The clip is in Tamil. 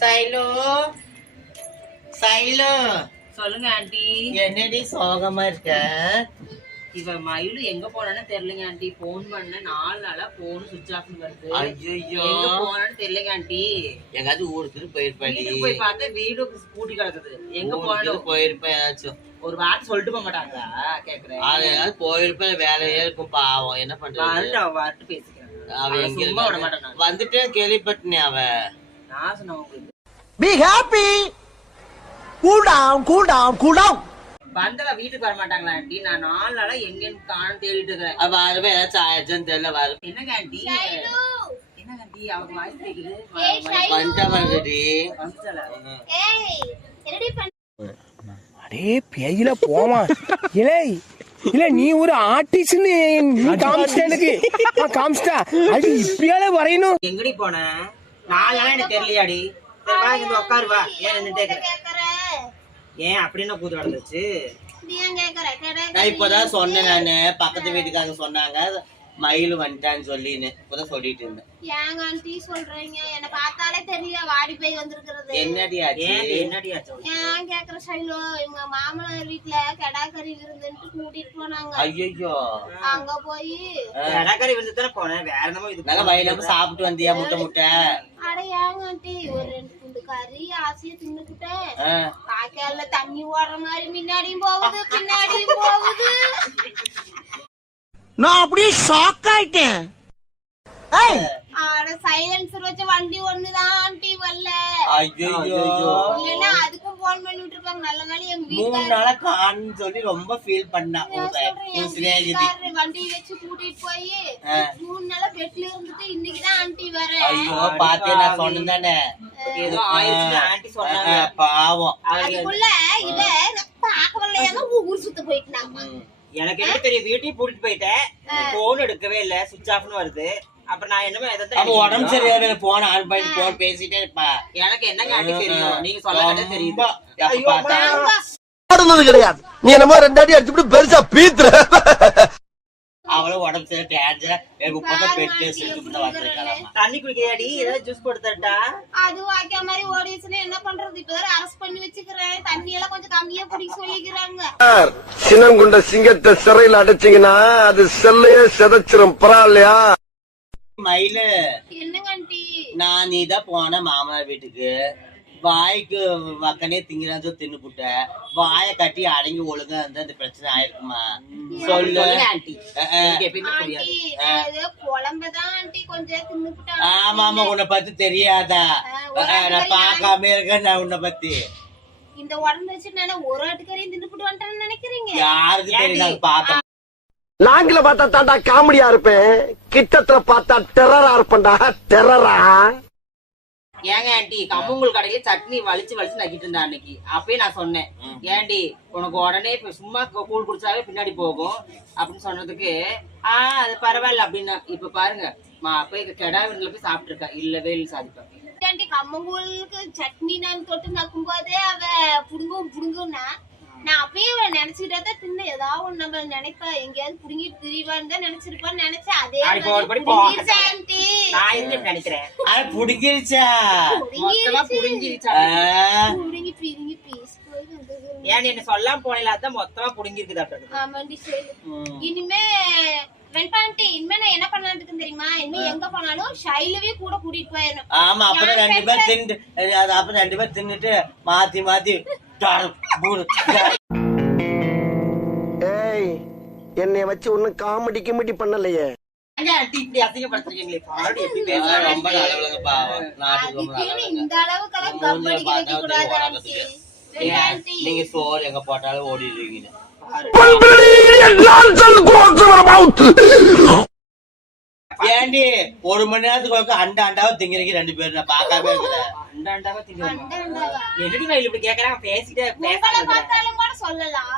சைலு. சைலு. சொல்லுங்க ஆண்டி. என்னடி சோகமா இருக்க? இவ மயிலு எங்க போனான்னு தெரியலங்க ஆண்டி. போன் பண்ண நாலு நாளா போன் சுவிட்ச் ஆஃப் வருது. ஐயோ எங்க போனான்னு தெரியலங்க ஆண்டி. எங்காவது ஊருக்கு போயிருப்பேன் போய் பார்த்தா வீடு பூட்டி கிடக்குது. எங்க போனாலும் போயிருப்பேன் ஏதாச்சும். ஒரு வார்த்தை சொல்லிட்டு போக மாட்டாங்களா? கேக்குறேன். அது ஏதாவது போயிருப்பேன் வேலையே இருக்கும் பாவம். என்ன பண்றது? வரட்டு அவ வரட்டு பேசிக்கிறேன் அவ அவளை எங்க சும்மா விட? மாட்டேன். வந்துட்டு கேள்விப்பட்டனே அவ? நான் சொன்னேன் உங்களுக்கு. Be happy. Cool down, cool down, cool down. வந்தவ வீட்டுக்கு வர மாட்டாங்களா ஆண்டி? நான் நாலு நாளா எங்கன்னு காண தேடிட்டு இருக்கிறேன். அவ வரவே ஏதாச்சும் ஆயிடுச்சுன்னு தெரியல வர. என்னங்க ஆண்டி? என்னங்க ஆண்டி? அவங்க வாய்ஸ் கேக்குது. வந்துட்டா வந்துடி வந்துட்டாளா? அடே பேயில போமா. இலே இல்ல நீ ஒரு ஆர்டிஸ்ட்னு நீ காமிச்சிட்ட எனக்கு. காமிச்சிட்டா அது இப்பயால வரையணும். எங்கடி போன? நாலு நாளா எனக்கு தெரியலையாடி. சரி வா இங்க உட்காரு வா. ஏன் நின்னுட்டே இருக்கிற? ஏன் அப்படின்னு கூத்து நடந்துச்சு நான் இப்பதான் சொன்னேன் நானு. பக்கத்து வீட்டுக்காரங்க சொன்னாங்க. மயில் வந்துட்டான்னு சொல்லின்னு. இப்பதான் சொல்லிட்டு இருந்தேன். ஏங்க ஆண்டி சொல்றீங்க? என்ன பார்த்தாலே தெரியும் வாடி போய் வந்திருக்கிறது. என்னடி ஆச்சு? ஏன் என்னடி ஆச்சு? உனக்கு? ஏன் கேக்குற சைலோ? எங்க மாமனார் வீட்டுல கடாக்கறி விருந்துன்ட்டு கூட்டிட்டு போனாங்க. ஐயோ அங்க போய் தானே போனேன். வேற என்னமோ இது நல்லா மயிலாம சாப்பிட்டு வந்தியா முட்டை முட்டை? அட ஏங்க ஆண்டி ஒரு ரெண்டு துண்டு கறி ஆசையா தின்னுக்கிட்டேன் ஆ. காய்க்கால தண்ணி ஓடுற மாதிரி முன்னாடியும் போகுது பின்னாடியும் போகுது. நான் அப்படியே ஷாக் ஆயிட்டேன். சைலன்சர் வச்ச வண்டி ஒண்ணுதான் ஆண்டி வரல அதுக்கும் போன் பண்ணி விட்டுருப்பாங்க நல்ல நாள் எங்க மூணு நாளா காணுன்னு சொல்லி ரொம்ப ஃபீல் பண்ணா சிநேகிதி வண்டி வச்சு கூட்டிட்டு போய். மூணு நாளா பெட்ல இருந்துட்டு இன்னைக்குதான் ஆண்டி வர. ஐயோ பாத்தே நான் சொன்னேன் தானே ஏதோ ஆயிடுச்சுன்னு ஆண்டி சொன்னாங்க. பாவம். அதுக்குள்ள பார்க்க வரலையாம ஊர் சுத்த போயிட்டாங்க. எனக்கு என்ன தெரியும் வீட்டையும் கூட்டிட்டு போயிட்டேன். போன் எடுக்கவே இல்ல சுவிட்ச் ஆஃப்னு வருது. அப்புறம் நான் என்னமோ அவ உடம்பு சரியாவே போன ஆன் பண்ணி போன் பேசிட்டே இருப்பா. எனக்கு என்னங்க தெரியும்? நீங்க சொல்ல ஆடுனது கிடையாது. நீ என்னமோ ரெண்டு அடி அடிச்சுட்டு பெருசா பீத்துற. அவளும் உடம்பு சரி பெட்டு தண்ணி குடிக்கையாடி ஏதாவது ஜூஸ் அது வாக்கிய மாதிரி ஓடிச்சுன்னா என்ன பண்றது? அரெஸ்ட் பண்ணி வச்சுக்கிறேன். தண்ணி எல்லாம் கொஞ்சம் கம்மியா குடிக்க சொல்லிக்கிறாங்க. சின்னங்குண்ட சிங்கத்தை சிறையில் அடைச்சீங்கன்னா அது செல்லையே செதைச்சிரும். பரவாயில்லையா? மயிலு. என்னங்க ஆண்டி? நான் நீ தான் போன மாமனார் வீட்டுக்கு. வாய்க்கு வக்கனே திங்கிறான்னு தின்னுபுட்ட வாயை கட்டி அடங்கி ஒழுங்கா இருந்தா இந்த பிரச்சனை ஆயிருக்குமா? சொல்லு. அஹ், அஹ். ஆண்டி நான் ஏதோ குழம்புதான் ஆண்டி. கொஞ்சம் தின்னுக்கிட்டான் ஆமா ஆமா உன்னை பத்தி தெரியாதா? ஒரு அஹ், நான் பார்க்காம இருக்கேன் நான் உன்னை பத்தி. இந்த உடம்பு வச்சு நான் ஒரு ஆட்டுக்கரையும் தின்னுபிட்டு வந்துட்டேன்னு நினைக்கிறீங்க? யாருக்கு தெரியும்? நான் பார்த்தேன் நாங்கள பார்த்தா தாண்டா காமெடியா இருப்பேன். கிட்டத்துல பார்த்தா டெரரா இருப்பேன்டா. டெரரா ஏங்க ஆண்டி கம்மங்கூழ் கடையில சட்னி வலிச்சு வலிச்சு நக்கிட்டு இருந்தா அன்னைக்கு. அப்பயே நான் சொன்னேன் ஏண்டி உனக்கு உடனே இப்ப சும்மா கூழ் குடிச்சாவே பின்னாடி போகும். அப்படின்னு சொன்னதுக்கு ஆ அது பரவாயில்ல அப்படின்னா இப்ப பாருங்க மா போய் கெடா வீட்டுல போய் சாப்பிட்டு இருக்கா இல்லவே இல்லை சாதிப்பா. ஆண்டி கம்மங்கூழுக்கு சட்னி நான் தொட்டு நக்கும் போதே அவ புடுங்கும் புடுங்கும்னா நான் அப்பயே அவ நினைச்சுக்கிட்டே தான் தின்ன ஏதாவது ஒண்ணு நம்ம நினைப்பா எங்கேயாவது புடுங்கிட்டு திரிவான்னு தான் நினைச்சிருப்பான்னு நினைச்சேன். அதே அடி போ, மாதிரி படி போ. புடுங்கிருச்சு ஆண்டி. நான் இருந்து நினைக்கிறேன். அது புடிங்கிருச்சா? மொத்தமா புடுங்கிருச்சு. புடுங்கி பிரிங்கி பீஸ் போய் வந்தது ஏன் என்ன சொல்லாம போனல? அதான் மொத்தமா புடுங்கிருக்குதாட்டு ஆமாண்டி சரி. ம். இனிமே வெண்பாண்டி இனிமே நான் என்ன பண்ணலாம்னு இருக்கேன் தெரியுமா? இனிமே எங்க போனாலும் ஷைலவே கூட கூட்டிட்டு போயிடணும். ஆமா அப்புறம் ரெண்டு பேர் தின்னு அது அப்புறம் ரெண்டு பேர் தின்னுட்டு மாத்தி மாத்தி. ஏய் என்னைய வச்சு ஒன்னும் காமெடி கிமெடி பண்ணலையே. நீங்க சோறு எங்க போட்டாலும் ஓடிடுவீங்க. ஏண்டி? ஒரு மணி நேரத்துக்கு அண்டா அண்டாவை திங்கிறீங்க ரெண்டு பேரும்? நான் பார்க்காம இருக்கிறேன் அண்டாண்டாவா திங்க அண்டா அண்டாவா. என்னடி மயில் இப்படி கேக்குறாங்க பேசிட்டே உங்களை பேசாம சொல்லலாம்.